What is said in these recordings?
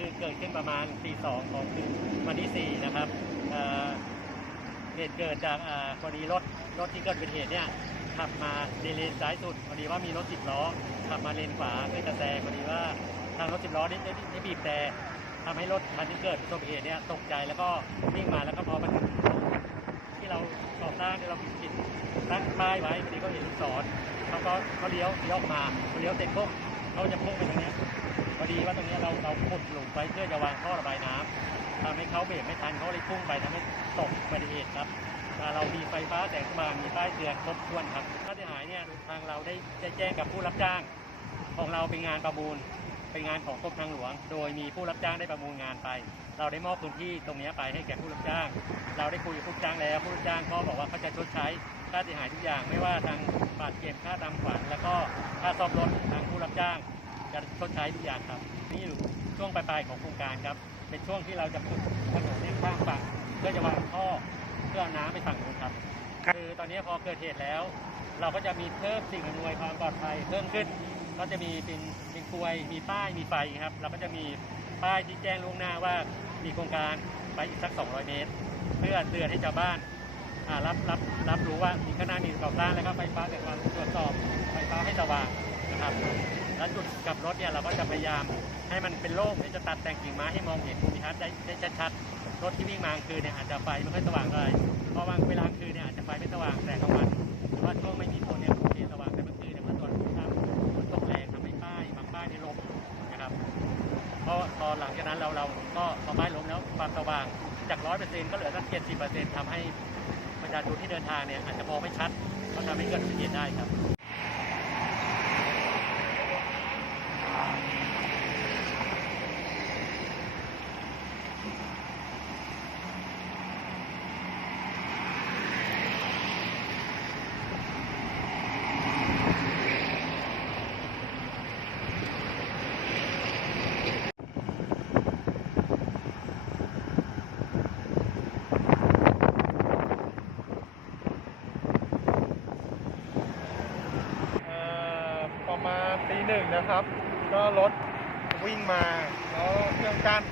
คือเกิดขึ้นประมาณตีสองของคืนวันที่สี่นะครับเหตุเกิดจากกรณีรถรถที่เกิดอุบัติเหตุเนี่ยขับมาในเลนซ้ายสุดพอดีว่ามีรถสิบล้อขับมาเลนขวาเพื่อจะแซงพอดีว่าทางรถสิบล้อได้ได้บีบแต่ทำให้รถคันที่เกิดอุบัติเหตุเนี่ยตกใจแล้วก็วิ่งมาแล้วก็พอมันที่เราก่อสร้างที่เราปิดตั้งป้ายไว้พอดีก็เห็นลูกศรเขาก็เขาเลี้ยวเลี้ยวออกมาเลี้ยวเสร็จปุ๊บเขาจะพุ่งไปตรงนี้ พอดีว่าตรงนี้เราเราขุดหลุมไปเพื่อจะวางท่อระบายน้ำทำให้เขาเบรกไม่ทันเขาเลยพุ่งไปทำให้ตกอุบัติเหตุครับอ่เรามีไฟฟ้าแสงสว่างมีป้ายเตือนครบถ้วนครับค่าเสียหายเนี่ยทางเราได้ได้แจ้งกับผู้รับจ้าง ของเราเป็นงานประมูลเป็นงานของกรมทางหลวง โดยมีผู้รับจ้างได้ประมูลงานไป เราได้มอบพื้นที่ตรงนี้ไปให้แก่ผู้รับจ้าง เราได้คุยกับผู้รับจ้างแล้ว ผู้รับจ้างก็บอกว่าเขาจะชดใช้ค่าเสียหายทุกอย่าง ไม่ว่าทางบาดเจ็บค่าตามขวัญแล้วก็ค่าซ่อมรถทางผู้รับจ้าง จะชดใช้ทุกอย่างครับ นี่อยู่ช่วงปลายๆของโครงการครับ เป็นช่วงที่เราจะขุดถนนเนี่ยข้ามฝั่งเพื่อจะวางท่อเพื่อเอาน้ำไปฝั่งนู้นครับ คือตอนนี้พอเกิดเหตุแล้ว เราก็จะมีเพิ่มสิ่งอำนวยความปลอดภัยเพิ่มขึ้น ก็จะมีเป็นเป็นกลวยมีป้ายมีไฟครับ เราก็จะมีป้ายที่แจ้งล่วงหน้าว่ามีโครงการไปอีกสัก 200 เมตร เพื่อเตือนให้ชาวบ้านอ่ารับรับรับรู้ว่ามีข้างหน้ามีก่อสร้างแล้วก็ไฟฟ้าเกิดความตรวจสอบไฟฟ้าให้สว่างนะครับ แล้วจุดกลับรถเนี่ยเราก็จะพยายามให้มันเป็นโล่งเดี๋ยจะตัดแต่งกิ่งไม้ให้มองเห็นภูมิทัศน์ได้ได้ชัดๆรถที่วิ่งมากลางคืนเนี่ยอาจจะไฟไม่ค่อยสว่างเลยเพราะว่าเวลากลางคืนเนี่ยอาจจะไฟไม่สว่างแต่กลางวันเพราะว่าช่วงไม่มีฝนเนี่ยโอเคสว่างแต่กลางคืนเนี่ยมื่อตอนฝนตกฝนตกแรงทำให้ป้ายบางป้ายเนี่ยล้มนะครับเพราะพอหลังจากนั้นเราเราก็พอป้ายล้มแล้วความสว่างจากร้อยเปอร์เซ็นต์ก็เหลือสักเจ็ดสิบเปอร์เซ็นต์ทำให้ประชาชนที่เดินทางเนี่ยอาจจะมองไม่ชัดก็ทำให้เกิดอุบัติเหตุได้ครับ เอ่อประมาณตีห นึ่งนะครับ ก็รถวิ่งมาแล้วเครื่องกั้น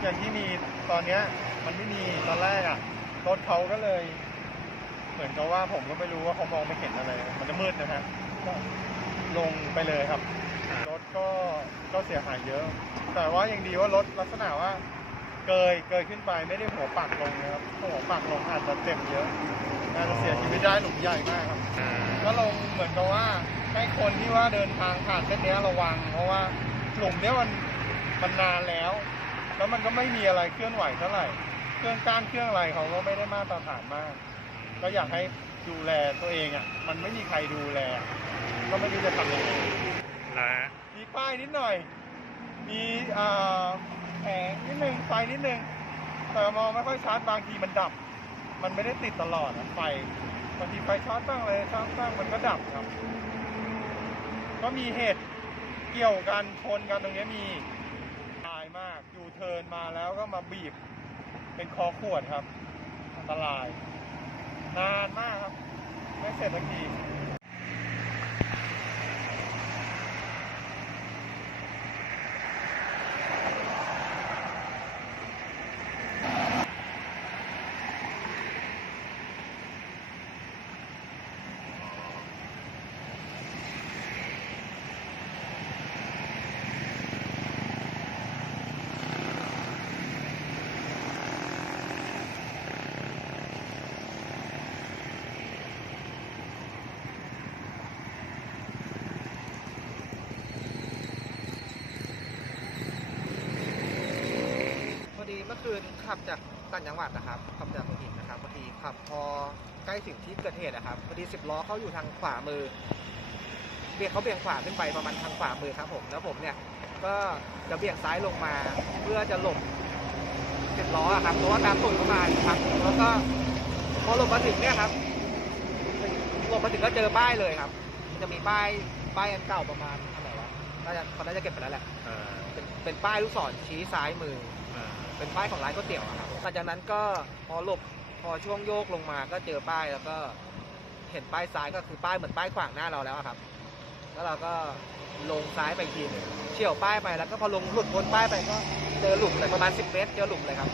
อย่างที่มีตอนเนี้ยมันไม่มีตอนแรกอะรถเขาก็เลย เหมือนกับว่าผมก็ไม่รู้ว่าเขามองไม่เห็นอะไร มันจะมืดนะฮะก็ลงไปเลยครับ รถก็ก็เสียหายเยอะ แต่ว่ายังดีว่ารถลักษณะว่าเกยเกยขึ้นไปไม่ได้หัวปักลงนะครับถ้าหัวปักลงอาจจะเจ็บเยอะน่าจะเสียชีวิตได้หลุมใหญ่มากครับ ก็ลงเหมือนกับว่าให้คนที่ว่าเดินทางผ่านเส้นเนี้ยระวัง เพราะว่าหลุมเนี้ยมันมันนานแล้ว แล้วมันก็ไม่มีอะไรเคลื่อนไหวเท่าไหร่ เครื่องก้านเครื่องอะไรเขาก็ไม่ได้มาตรฐานมาก ก็อยากให้ดูแลตัวเองอะ มันไม่มีใครดูแล ก็ไม่รู้จะทำยังไงนะมีป้ายนิดหน่อย มีอ่าแผงนิดนึงไฟนิดนึงแต่มองไม่ค่อยชัดบางทีมันดับ มันไม่ได้ติดตลอดอะไฟ บางทีไฟช็อตบ้างเลยช็อตบ้างมันก็ดับครับ ก็มีเหตุเกี่ยวกันชนกันตรงนี้มีตายมากอยู่เทินมาแล้วก็มาบีบ เป็นคอขวดครับ อันตราย นานมากครับ ไม่เสร็จสักที ขับจากต่างจังหวัดนะครับขับจากหัวหินนะครับพอดีขับพอใกล้ถึงที่เกิดเหตุนะครับพอดีสิบล้อเขาอยู่ทางขวามือเบี่ยงเขาเบี่ยงขวาขึ้นไปประมาณทางขวามือครับผมแล้วผมเนี่ยก็จะเบี่ยงซ้ายลงมาเพื่อจะหลบสิบล้ออะครับเพราะว่าตามตูดเข้ามาครับแล้วก็พอหลบมาถึงเนี่ยครับหลบมาถึงก็เจอป้ายเลยครับมันจะมีป้ายป้ายอันเก่าประมาณอันไหนวะน่าจะเขาน่าจะเก็บไปแล้วแหละเออเป็นเป็นป้ายลูกศรชี้ซ้ายมือ เป็นป้ายของร้านก๋วยเตี๋ยวอะครับหลังจากนั้นก็พอหลบพอช่วงโยกลงมาก็เจอป้ายแล้วก็เห็นป้ายซ้ายก็คือป้ายเหมือนป้ายขวางหน้าเราแล้วอะครับ แล้วเราก็ลงซ้ายไปทีหนึงเฉี่ยวป้ายไปแล้วก็พอลงหลุดพ้นป้ายไปก็เจอหลุมเลยประมาณ 10 เมตรเจอหลุมเลยครับ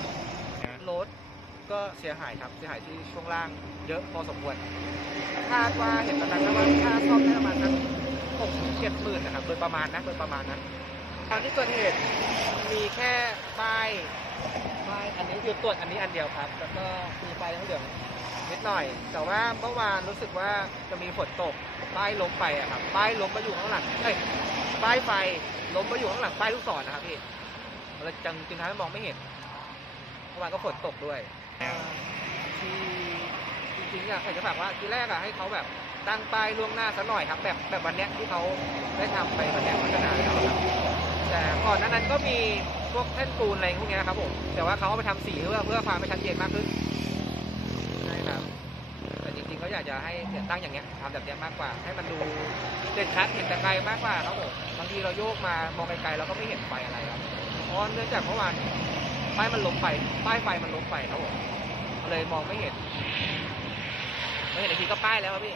รถก็เสียหายครับเสียหายที่ช่วงล่างเยอะพอสมควรคาดว่าเห็นตอนนั้นนะว่าค่าซ่อมได้ประมาณสักหกเจ็ดหมื่นนะครับโดยประมาณนะโดยประมาณนะ ตอนที่เกิดเหตุมีแค่ป้ายป้ายอันนี้คือตรวจอันนี้อันเดียวครับ แล้วก็มีไฟเหลืองๆนิดหน่อย แต่ว่าเมื่อวานรู้สึกว่าจะมีฝนตกป้ายล้มไปอะครับป้ายล้มมาอยู่ข้างหลังเอ้ยป้ายไฟล้มมาอยู่ข้างหลังป้ายลูกศรนะครับพี่เราจึงจึงทำให้มองไม่เห็นเมื่อวานก็ฝนตกด้วยที่จริงๆอยากจะฝากว่าทีแรกอะให้เขาแบบตั้งป้ายล่วงหน้าซะหน่อยครับ แบบแบบวันเนี้ยที่เขาได้ทำไปวันเนี้ยพัฒนาแล้วครับ แต่ก่อนหนานั้นก็มีพวกแท่นปูนอะไรพวกนี้ยครับผม แต่ว่าเขาเอาไปทำสีเพื่อเพื่อความไม่ชัดเจนมากขึ้นใช่ครับ แต่จริงๆเขาอยากจะให้เนี่ยตั้งอย่างเงี้ยทำแบบเนี้ยมากกว่า ให้มันดูเด่นชัดเห็นแต่ไกลมากกว่าครับผมบางทีเราโยกมามองไกลๆเราก็ไม่เห็นไฟอะไรครับ เพราะเนื่องจากเมื่อวานป้ายมันล้มไปป้ายไฟมันล้มไปครับผมเลยมองไม่เห็นไม่เห็นอีกทีก็ป้ายแล้วครับพี่